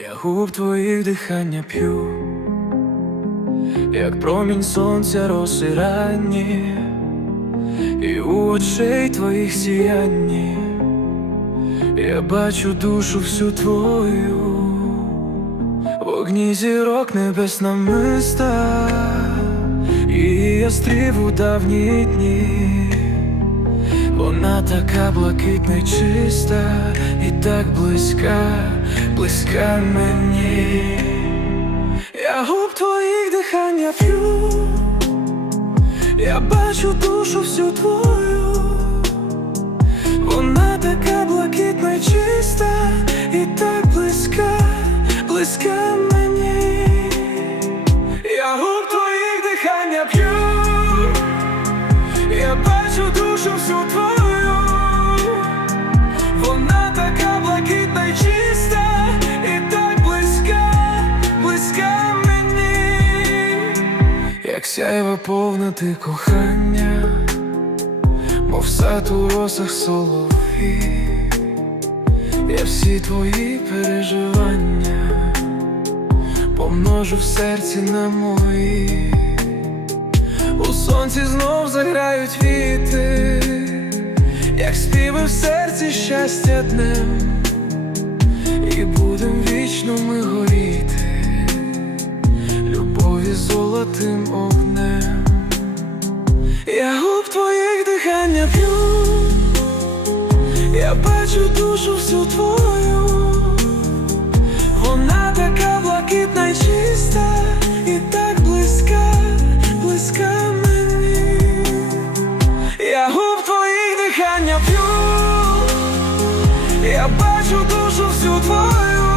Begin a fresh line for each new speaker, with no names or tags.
Я губ твоїх дихання п'ю, як промінь сонця роси ранні, і у очей твоїх сіянні, я бачу душу всю твою, в огні зірок небесна миста, і ястрів у давні дні. Така блакитна й чиста, і так близька, близька мені. Я губ твоїх дихання п'ю, я бачу душу всю твою, вона така блакитна чиста, і так близька, близька мені. Я губ твоїх дихання п'ю. Я бачу душу всю твою, як сяйва повна ти кохання, мов сад у росах солов'ї, я всі твої переживання помножу в серці на мої. У сонці знов заграють віти, як співи в серці щастя днем, і будем вічно ми горіти, любові золотим я бачу душу всю твою, вона така блакитна й чиста, і так близька, близька мені. Я губ твоїх дихання п'ю, я бачу душу всю твою,